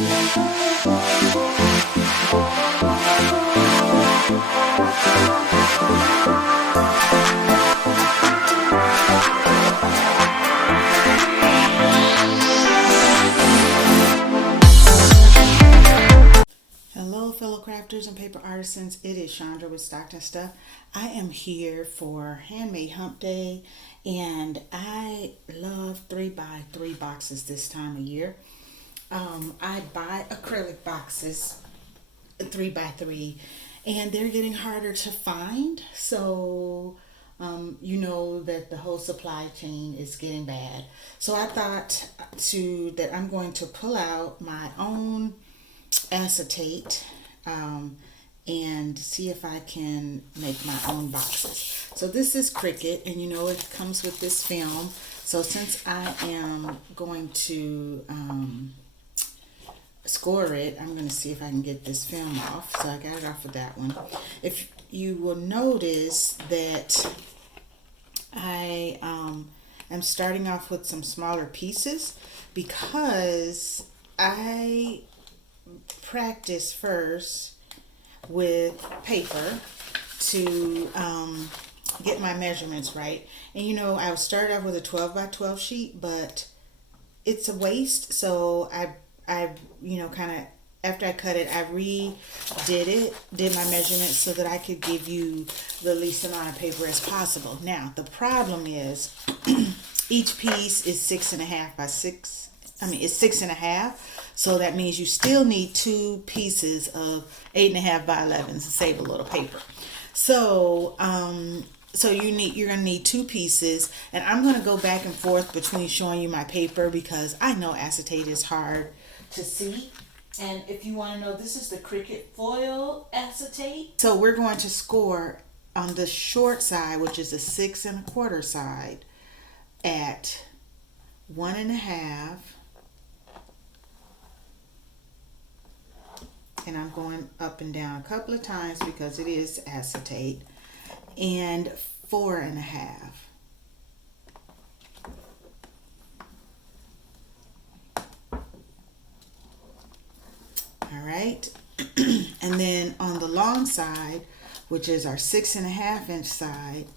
Hello, fellow crafters and paper artisans. It is Chandra with Stockton Stuff. I am here for Handmade Hump Day, and I love 3x3 boxes this time of year. I buy acrylic boxes, 3x3, and they're getting harder to find. So, you know that the whole supply chain is getting bad. So I thought that I'm going to pull out my own acetate and see if I can make my own boxes. So this is Cricut, and you know it comes with this film. So since I am going to score it, I'm going to see if I can get this film off. So I got it off with that one. If you will notice that I am starting off with some smaller pieces because I practice first with paper to get my measurements right. And you know, I started off with a 12x12 sheet, but it's a waste. So I you know, kind of after I cut it, I did my measurements so that I could give you the least amount of paper as possible. Now the problem is each piece is 6.5 by 6. It's 6.5. So that means you still need 2 pieces of 8.5 by 11 to save a little paper. So, you're gonna need 2 pieces, and I'm gonna go back and forth between showing you my paper because I know acetate is hard to see. And if you want to know, this is the Cricut foil acetate. So we're going to score on the short side, which is the 6 1/4 side, at 1.5. And I'm going up and down a couple of times because it is acetate, and 4.5. All right. And then on the long side, which is our 6.5 inch side,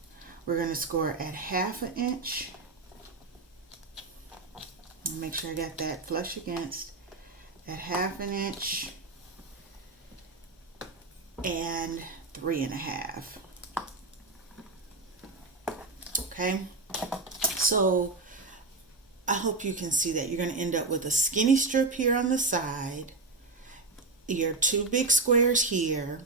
we're going to score at 1/2 inch. Make sure I got that flush against, at 1/2 inch. And 3.5. Okay, so I hope you can see that. You're going to end up with a skinny strip here on the side, your 2 big squares here,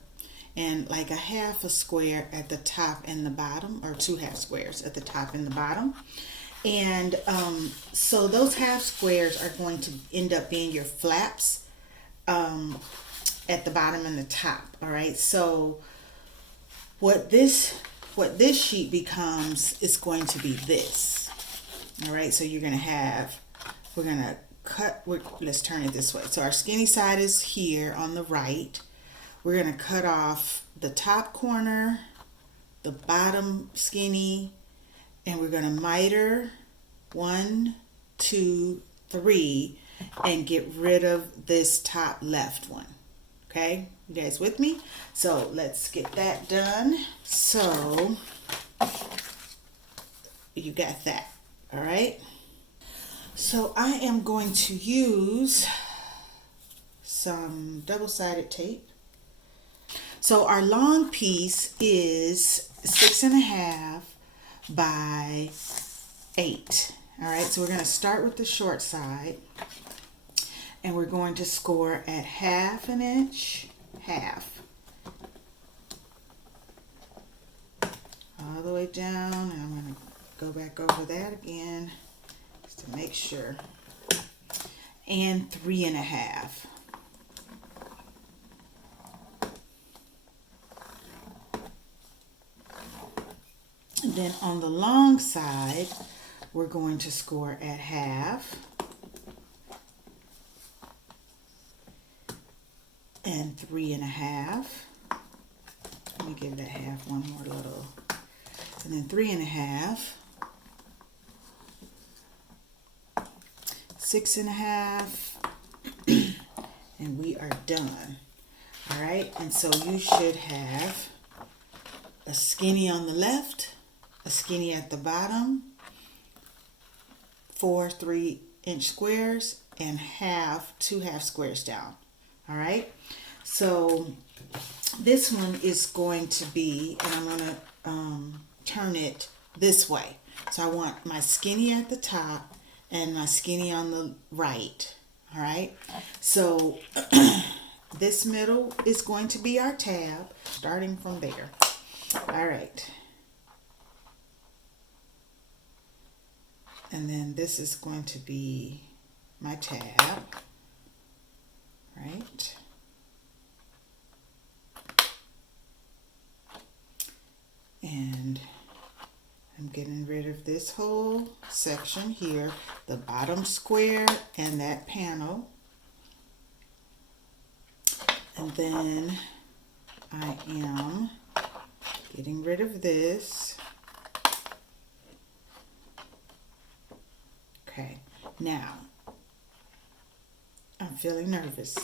and like a 1/2 square at the top and the bottom, or 2 half squares at the top and the bottom. And so those half squares are going to end up being your flaps at the bottom and the top. All right, so what this sheet becomes is going to be this. All right, so you're gonna have, we're gonna cut, let's turn it this way. So our skinny side is here on the right. We're gonna cut off the top corner, the bottom skinny, and we're gonna miter 1, 2, 3, and get rid of this top left one. Okay, you guys with me? So let's get that done. So you got that. All right, so I am going to use some double-sided tape. So our long piece is 6.5 by 8. All right, so we're going to start with the short side, and we're going to score at 1/2 inch, 1/2, all the way down. And I'm going to go back over that again just to make sure, and 3.5. And then on the long side, we're going to score at 1/2 and 3.5. Let me give that 1/2 one more little, and then 3.5, 6.5, and we are done. All right, and so you should have a skinny on the left, a skinny at the bottom, 4 3-inch squares, and two half squares down. All right, so this one is going to be, and I'm going to turn it this way. So I want my skinny at the top and my skinny on the right. All right, so this middle is going to be our tab, starting from there. All right. And then this is going to be my tab, right? And I'm getting rid of this whole section here, the bottom square and that panel. And then I am getting rid of this. Okay, now I'm feeling nervous.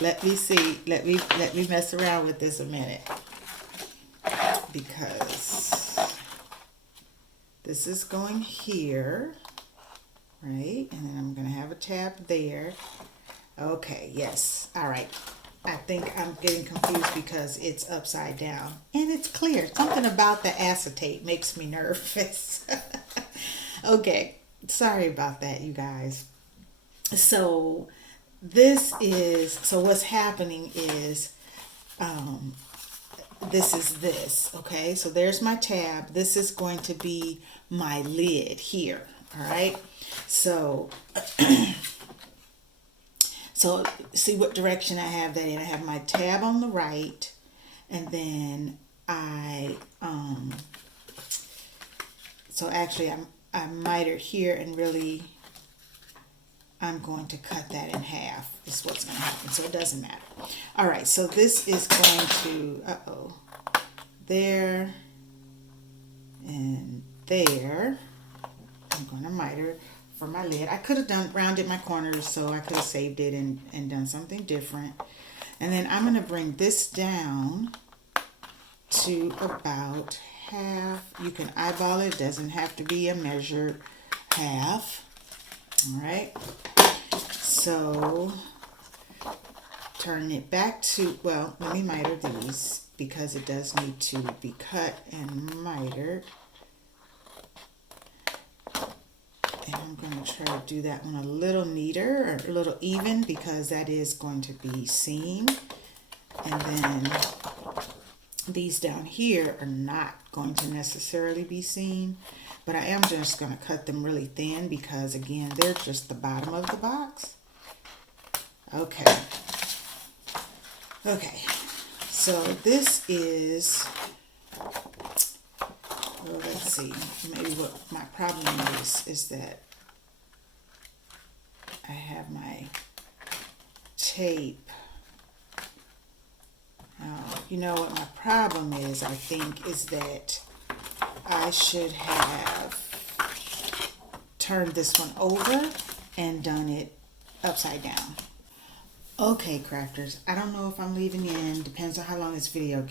Let me see. Let me mess around with this a minute, because this is going here, right? And then I'm going to have a tab there. Okay, yes. All right. I think I'm getting confused because it's upside down and it's clear. Something about the acetate makes me nervous. Okay, sorry about that, you guys. So what's happening is, this is this, okay? So there's my tab. This is going to be my lid here, all right? So, so see what direction I have that in. I have my tab on the right, and then so actually I mitered here, and really I'm going to cut that in half is what's going to happen, so it doesn't matter. All right, so this is going to, there and there. I'm going to miter for my lid. I could have rounded my corners, so I could have saved it and done something different. And then I'm going to bring this down to about half. You can eyeball it. It doesn't have to be a measured half. All right. So turn it back to, well, let me miter these because it does need to be cut and mitered. And I'm going to try to do that one a little neater, or a little even, because that is going to be seen. And then these down here are not going to necessarily be seen, but I am just going to cut them really thin because, again, they're just the bottom of the box. Okay. Okay. So this is, well, let's see. Maybe what my problem is that I have my tape. You know what my problem is, I think, is that I should have turned this one over and done it upside down. Okay, crafters, I don't know if I'm leaving in, depends on how long this video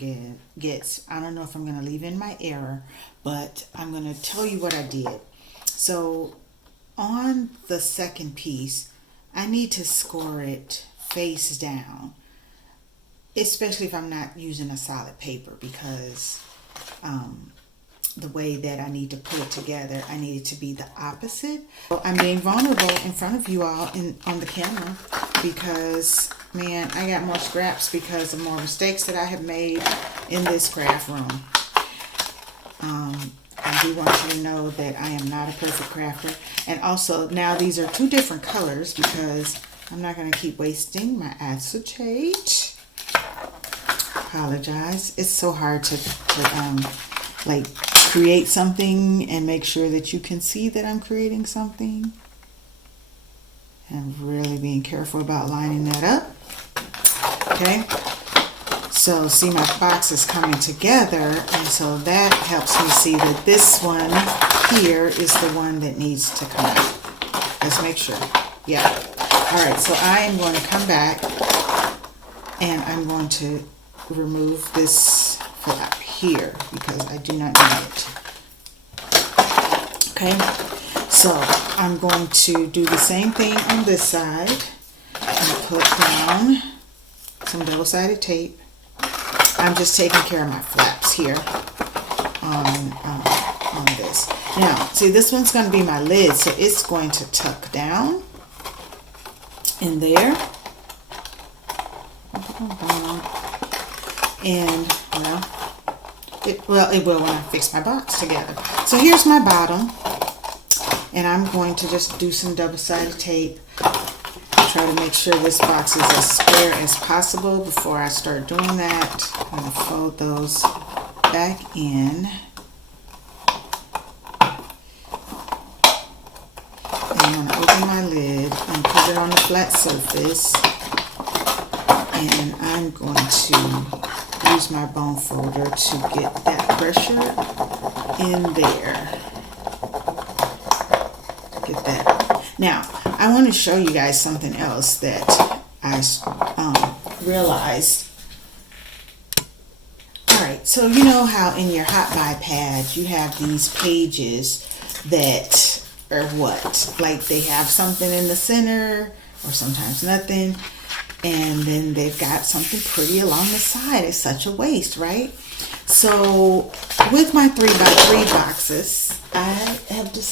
gets. I don't know if I'm going to leave in my error, but I'm going to tell you what I did. So on the second piece, I need to score it face down, especially if I'm not using a solid paper, because the way that I need to put it together, I need it to be the opposite. So I'm being vulnerable in front of you all on the camera because, man, I got more scraps because of more mistakes that I have made in this craft room. I do want you to know that I am not a perfect crafter. And also, now these are two different colors because I'm not going to keep wasting my acetate. Apologize. It's so hard to like create something and make sure that you can see that I'm creating something, and really being careful about lining that up. Okay, so see, my box is coming together, and so that helps me see that this one here is the one that needs to come out. Let's make sure. Yeah. All right, so I am going to come back and I'm going to remove this flap here because I do not need it. Okay, so I'm going to do the same thing on this side and put down some double-sided tape. I'm just taking care of my flaps here on this. Now, see, this one's going to be my lid, so it's going to tuck down in there. And, well, it will when I fix my box together. So here's my bottom, and I'm going to just do some double-sided tape. Try to make sure this box is as square as possible before I start doing that. I'm going to fold those back in. And I'm going to open my lid and put it on the flat surface. And I'm going to use my bone folder to get that pressure in there. Get that. Now, I want to show you guys something else that I realized. Alright, so you know how in your hot buy pad you have these pages that are what? Like they have something in the center or sometimes nothing. And then they've got something pretty along the side. It's such a waste, right? So with my 3x3 boxes, I have just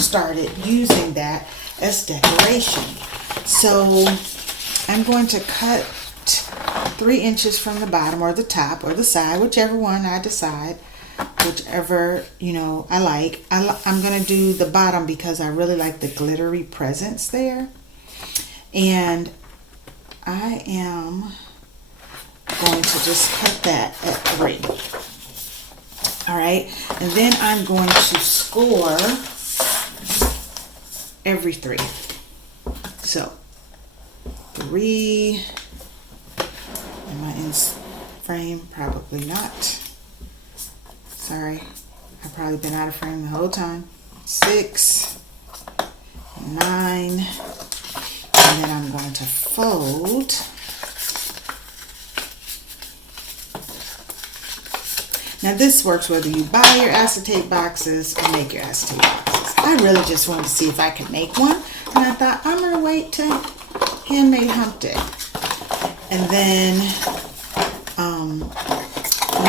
started using that as decoration. So I'm going to cut 3 inches from the bottom or the top or the side, whichever one I decide, whichever, you know, I like. I'm going to do the bottom because I really like the glittery presence there. And I am going to just cut that at 3. All right, and then I'm going to score every 3. So 3. Am I in frame? Probably not. Sorry, I've probably been out of frame the whole time. 6, 9. And then I'm going to fold. Now this works whether you buy your acetate boxes or make your acetate boxes. I really just wanted to see if I could make one. And I thought I'm going to wait till Handmade Hump Day. And then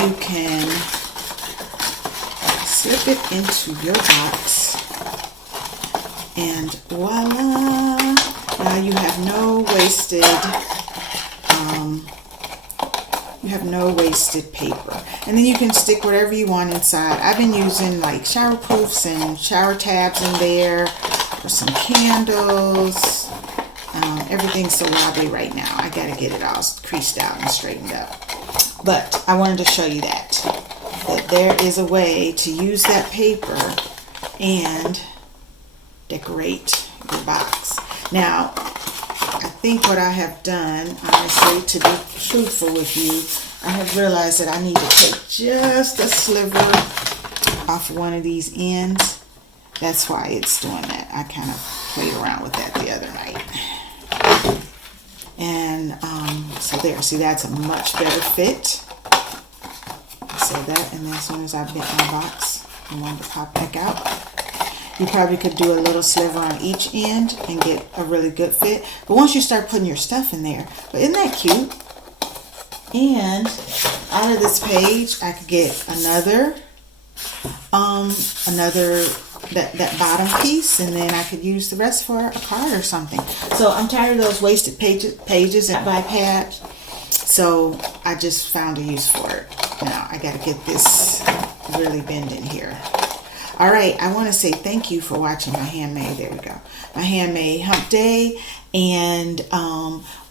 you can slip it into your box. And voila! Now you have no wasted paper. And then you can stick whatever you want inside. I've been using like shower proofs and shower tabs in there, or some candles. Everything's so wobbly right now. I gotta get it all creased out and straightened up. But I wanted to show you that there is a way to use that paper and decorate your box. Now, I think what I have done, honestly, to be truthful with you, I have realized that I need to take just a sliver off one of these ends. That's why it's doing that. I kind of played around with that the other night. And so there, see, that's a much better fit. So that, and then as soon as I bent my box, I wanted to pop back out. You probably could do a little sliver on each end and get a really good fit. But once you start putting your stuff in there, but isn't that cute? And out of this page, I could get another that bottom piece, and then I could use the rest for a card or something. So I'm tired of those wasted pages at my pad. So I just found a use for it. Now I got to get this really bending here. All right, I want to say thank you for watching my handmade. There we go, my Handmade Hump Day, and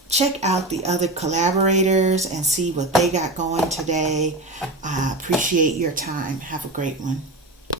check out the other collaborators and see what they got going today. I appreciate your time. Have a great one.